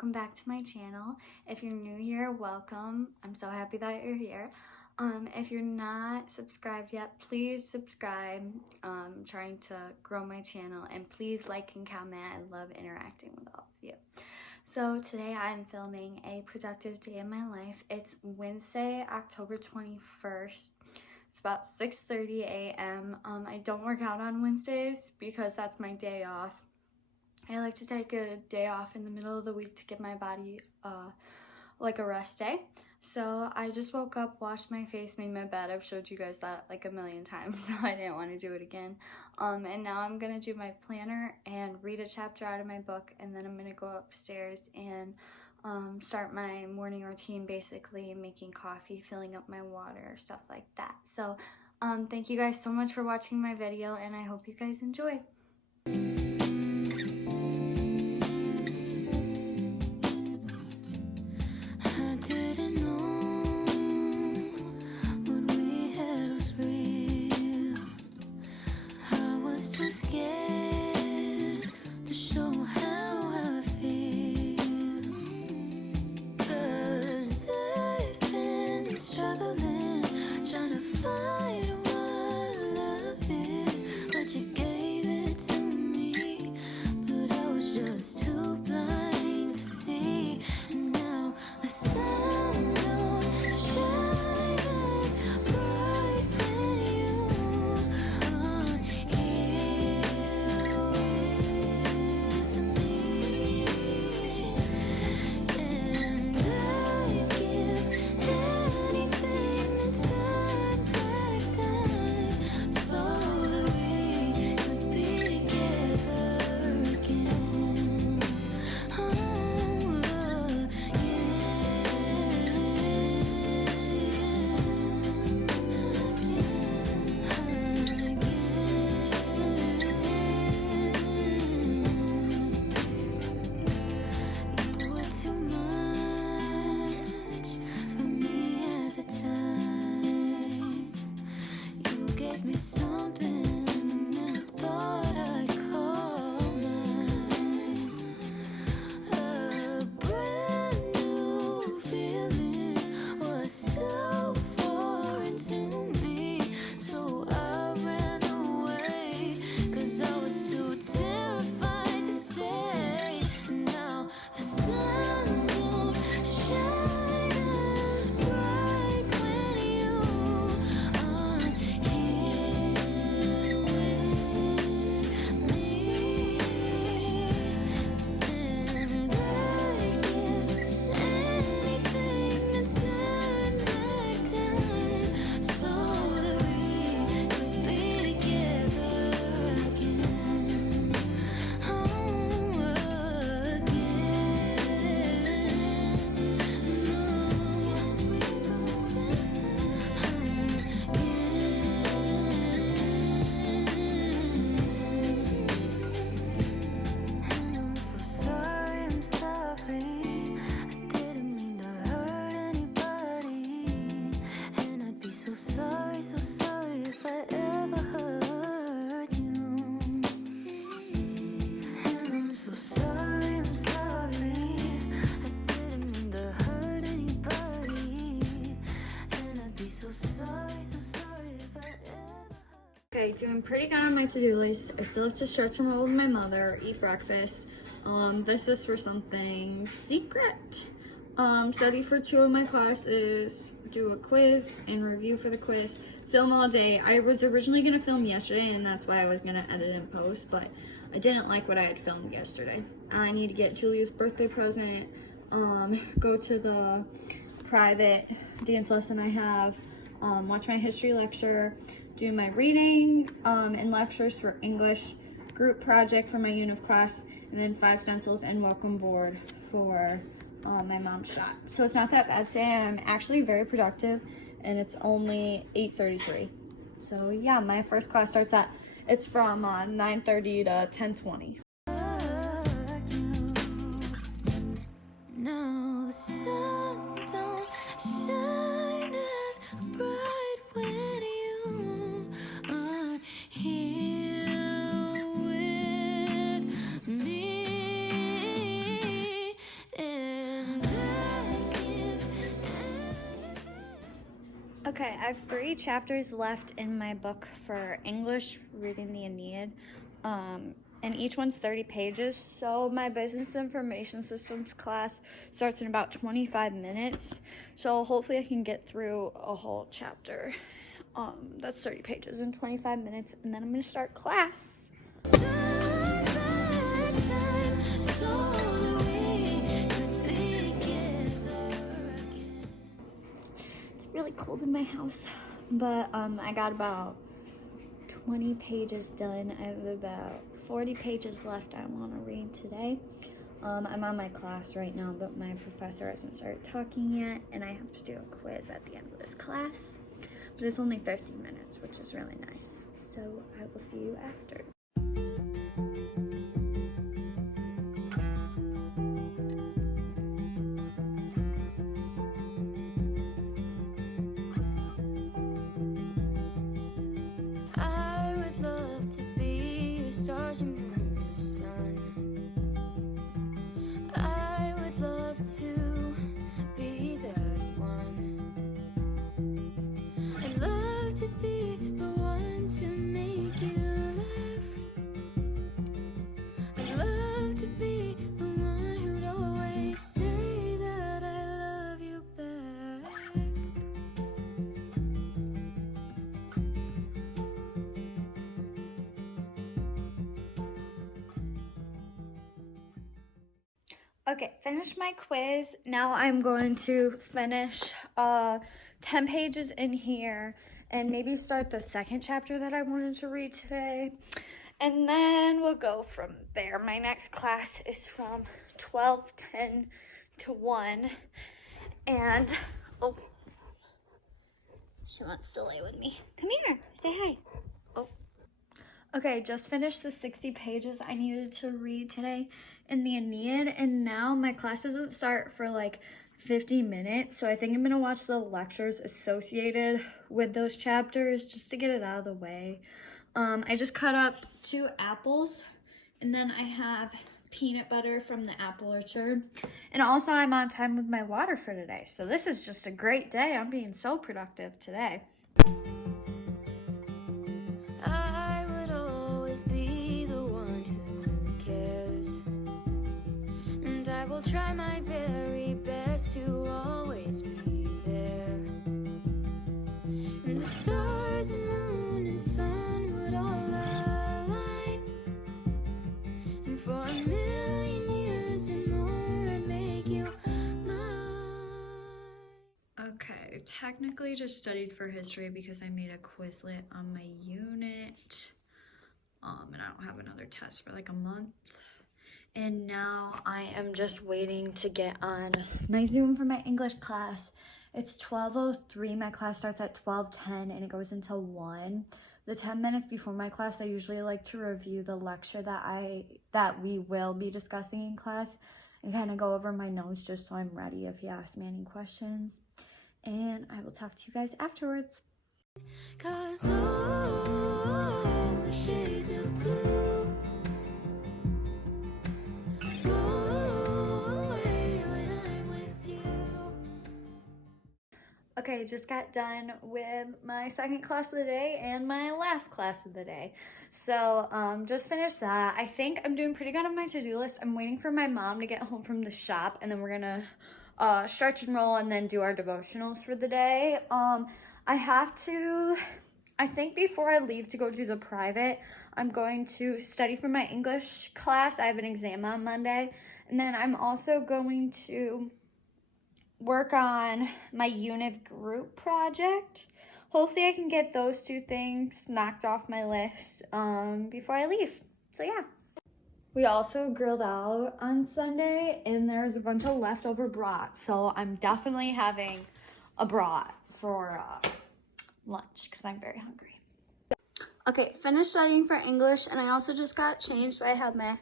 welcome back to my channel. If you're new here, welcome. I'm so happy that you're here. If you're not subscribed yet, please subscribe. I'm trying to grow my channel, and please like and comment. I love interacting with all of you. So today I'm filming a productive day in my life. It's Wednesday, October 21st. It's about 6:30 a.m. I don't work out on Wednesdays because that's my day off. I like to take a day off in the middle of the week to give my body like a rest day. So I just woke up, washed my face, made my bed. I've showed you guys that like a million times, so I didn't want to do it again. And now I'm gonna do my planner and read a chapter out of my book, and then I'm gonna go upstairs and start my morning routine, basically making coffee, filling up my water, stuff like that. So thank you guys so much for watching my video, and I hope you guys enjoy. Okay, doing pretty good on my to-do list. I still have to stretch and roll with my mother, eat breakfast. This is for something secret. Study for 2 of my classes, do a quiz and review for the quiz, film all day. I was originally gonna film yesterday, and that's why I was gonna edit and post, but I didn't like what I had filmed yesterday. I need to get Julia's birthday present, go to the private dance lesson I have, watch my history lecture, do my reading and lectures for English, group project for my UNIV class, and then 5 stencils and welcome board for my mom's shot. So it's not that bad today, and I'm actually very productive, and it's only 8:33. So yeah, my first class starts it's from 9:30 to 10:20. No, the sun don't shine as bright when you are here with me, and Okay, I have 3 chapters left in my book for English, reading the Aeneid. And each one's 30 pages. So my business information systems class starts in about 25 minutes. So hopefully I can get through a whole chapter. That's 30 pages in 25 minutes, and then I'm gonna start class. It's really cold in my house, but I got about 20 pages done. I have about 40 pages left I want to read today. I'm on my class right now, but my professor hasn't started talking yet, and I have to do a quiz at the end of this class. But it's only 15 minutes, which is really nice. So I will see you after. I would love to be your stars and moon, your sun. I would love to be that one. I'd love to be the one to make you laugh. I'd love to be the one who'd always say that I love you back. Okay, finished my quiz. Now I'm going to finish 10 pages in here and maybe start the second chapter that I wanted to read today. And then we'll go from there. My next class is from 12:10 to 1. And, oh, she wants to lay with me. Come here, say hi. Oh. Okay, just finished the 60 pages I needed to read today in the Aeneid, and now my class doesn't start for like 50 minutes, so I think I'm gonna watch the lectures associated with those chapters just to get it out of the way. I just cut up 2 apples, and then I have peanut butter from the apple orchard, and also I'm on time with my water for today, so this is just a great day. I'm being so productive today. I would always be the one who cares, and I will try my very best to always be there. And the stars and moon and sun would all align, and for a million years and more I'd make you mine. Okay, technically just studied for history because I made a Quizlet on my unit, and I don't have another test for like a month. And now I am just waiting to get on my Zoom for my English class. It's 12:03, my class starts at 12:10 and it goes until 1. The 10 minutes before my class, I usually like to review the lecture that we will be discussing in class and kind of go over my notes just so I'm ready if you ask me any questions. And I will talk to you guys afterwards. 'Cause all the shades of blue go away when I'm with you. Okay, just got done with my second class of the day and my last class of the day. So just finished that. I think I'm doing pretty good on my to-do list. I'm waiting for my mom to get home from the shop, and then we're gonna stretch and roll and then do our devotionals for the day. I think before I leave to go do the private, I'm going to study for my English class. I have an exam on Monday. And then I'm also going to work on my unit group project. Hopefully I can get those 2 things knocked off my list before I leave. So yeah. We also grilled out on Sunday, and there's a bunch of leftover brat, so I'm definitely having a brat for lunch because I'm very hungry. Okay, finished studying for English, and I also just got changed, so I have my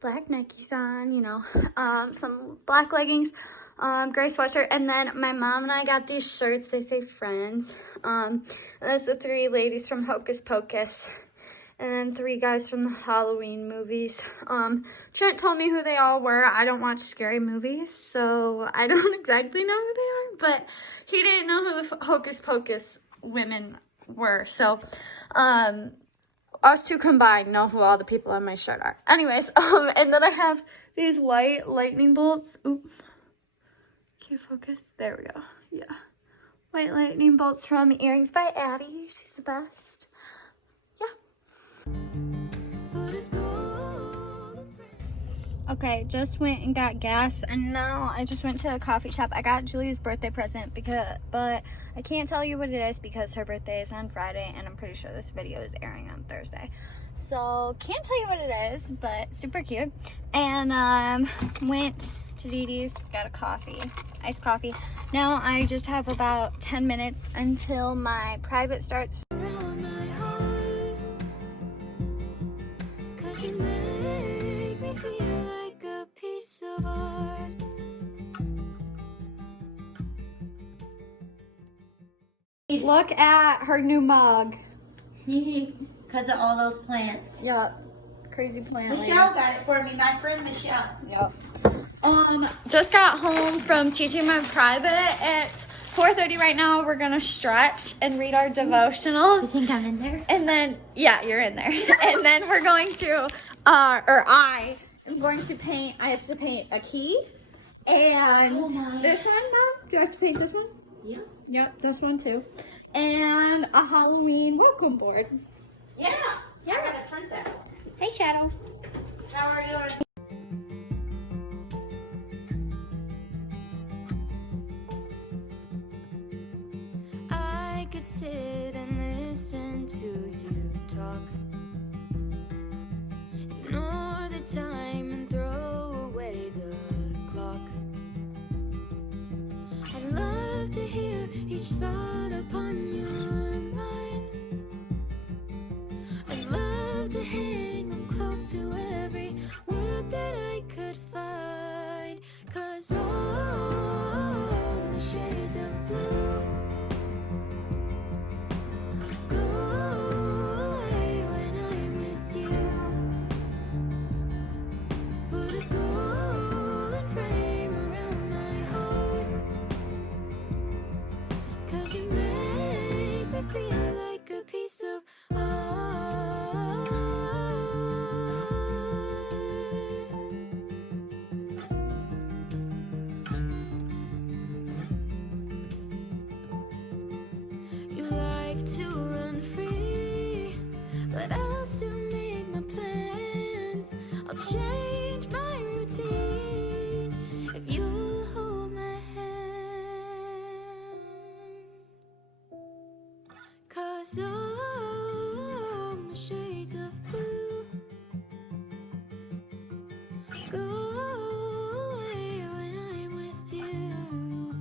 black Nikes on, you know, some black leggings, gray sweatshirt, and then my mom and I got these shirts. They say friends. That's the 3 ladies from Hocus Pocus. And then 3 guys from the Halloween movies. Trent told me who they all were. I don't watch scary movies, so I don't exactly know who they are, but he didn't know who the Hocus Pocus women were. So, us two combined know who all the people on my shirt are. Anyways, and then I have these white lightning bolts. Oop. Can you focus? There we go. Yeah. White lightning bolts from Earrings by Addie. She's the best. Okay, just went and got gas, and now I just went to a coffee shop. I got Julie's birthday present, but I can't tell you what it is because her birthday is on Friday, and I'm pretty sure this video is airing on Thursday. So, can't tell you what it is, but super cute. And went to Didi's, got a coffee, iced coffee. Now I just have about 10 minutes until my private starts. Look at her new mug. Because of all those plants. Yep. Crazy plant. Michelle got it for me, my friend Michelle. Yep. Just got home from teaching my private. It's 4:30 right now. We're gonna stretch and read our devotionals. You think I'm in there? And then, yeah, you're in there. And then we're going to, I am going to paint. I have to paint a key. And this one, Mom? Do I have to paint this one? Yeah. Yep, this one too. And a Halloween welcome board. Yeah. I gotta print that one. Hey, Shadow. How are you? I could sit and listen to you talk, ignore the time and throw away the clock. I'd love to hear each thought upon your mind. I'd love to hang on close to every word that I could find, 'cause all the shades of blue go away when I'm with you. Put a golden frame around my heart, 'cause you make me feel like a piece of art. You like to run free, but I'll still make my plans. I'll change my routine if you'll hold my hand. 'Cause all the shades of blue go away when I'm with you.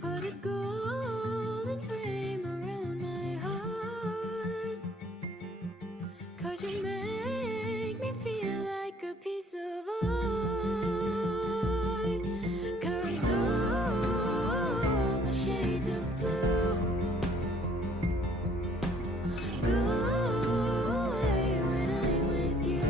Put a golden frame around my heart, 'cause you make me feel like a piece of art. 'Cause all the shades of blue go away when I'm with you.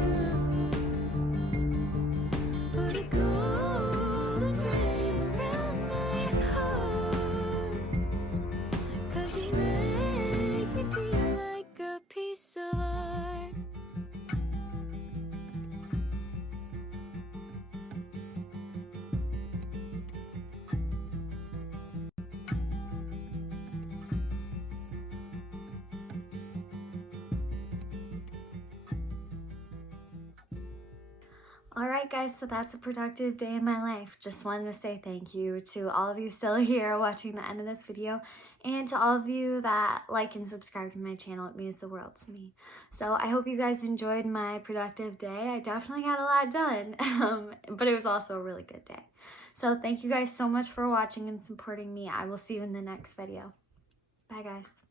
Put a golden frame around my heart, 'cause you make me feel like a piece of art. Alright guys, so that's a productive day in my life. Just wanted to say thank you to all of you still here watching the end of this video, and to all of you that like and subscribe to my channel. It means the world to me. So I hope you guys enjoyed my productive day. I definitely got a lot done, but it was also a really good day. So thank you guys so much for watching and supporting me. I will see you in the next video. Bye guys.